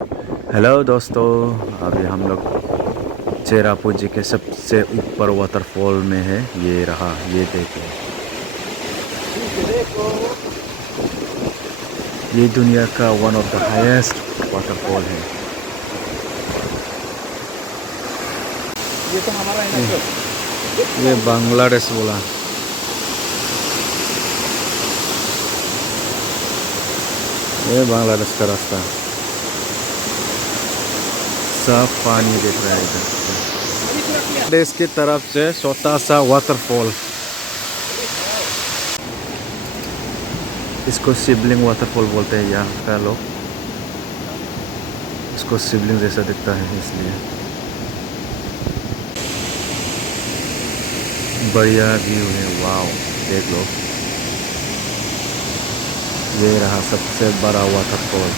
Hello दोस्तों, अभी हम लोग चेरापूंजी के सबसे ऊपर वाटरफॉल में है। ये रहा, ये देखो। ये दुनिया का one of the highest waterfall है। ये तो हमारा है ना। ये बांग्लादेश बोला। ये बांग्लादेश का रास्ता, सब पानी दिख रहा है इधर। देश की तरफ से छोटा सा वाटरफॉल, इसको शिवलिंग वाटरफॉल बोलते हैं यहाँ का लोग। इसको शिवलिंग जैसा दिखता है, इसलिए बढ़िया व्यू है। वाओ, देख लो। ये रहा सबसे बड़ा वाटरफॉल।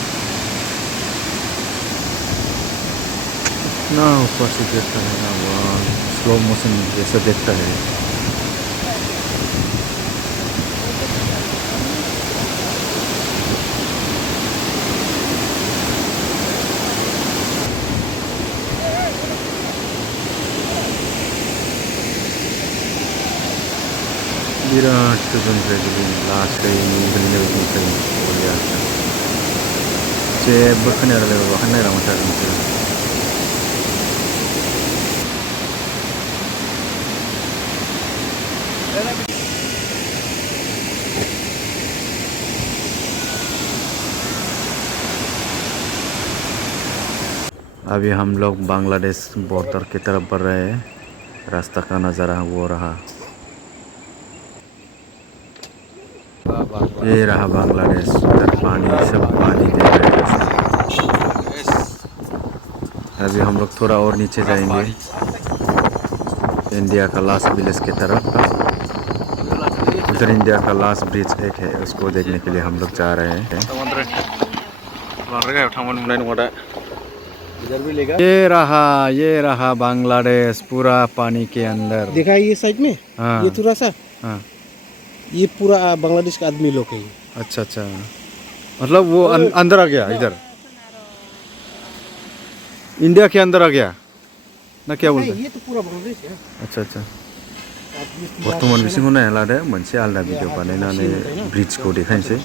ना ऊपर से देखता है ना, वाह, स्लो मोशन जैसा देखता है। विराट लास्ट जेबो खोनाया। अभी हम लोग बांग्लादेश बॉर्डर की तरफ बढ़ रहे हैं। रास्ता का नज़ारा वो रहा। ये रहा बांग्लादेश, उधर पानी, सब पानी दिख रहा है। अभी हम लोग थोड़ा और नीचे जाएंगे, इंडिया का लास्ट विलेज की तरफ। उधर इंडिया का लास्ट ब्रिज एक है, उसको देखने के लिए हम लोग जा रहे हैं। ये रहा बांग्लादेश, पूरा पानी के अंदर देखा है ये साइड में। हाँ, ये थोड़ा सा, हाँ। ये पूरा बांग्लादेश का आदमी लोग है। अच्छा अच्छा, मतलब वो अंदर आ गया, इधर इंडिया के अंदर आ गया ना, क्या बोलते हैं? ये तो पूरा बांग्लादेश है। अच्छा अच्छा। बर्तमान बिसिङाव नायना लादो, मोनसे आलदा भिडिअ बानायनानै ब्रिजखौ देखायनोसै।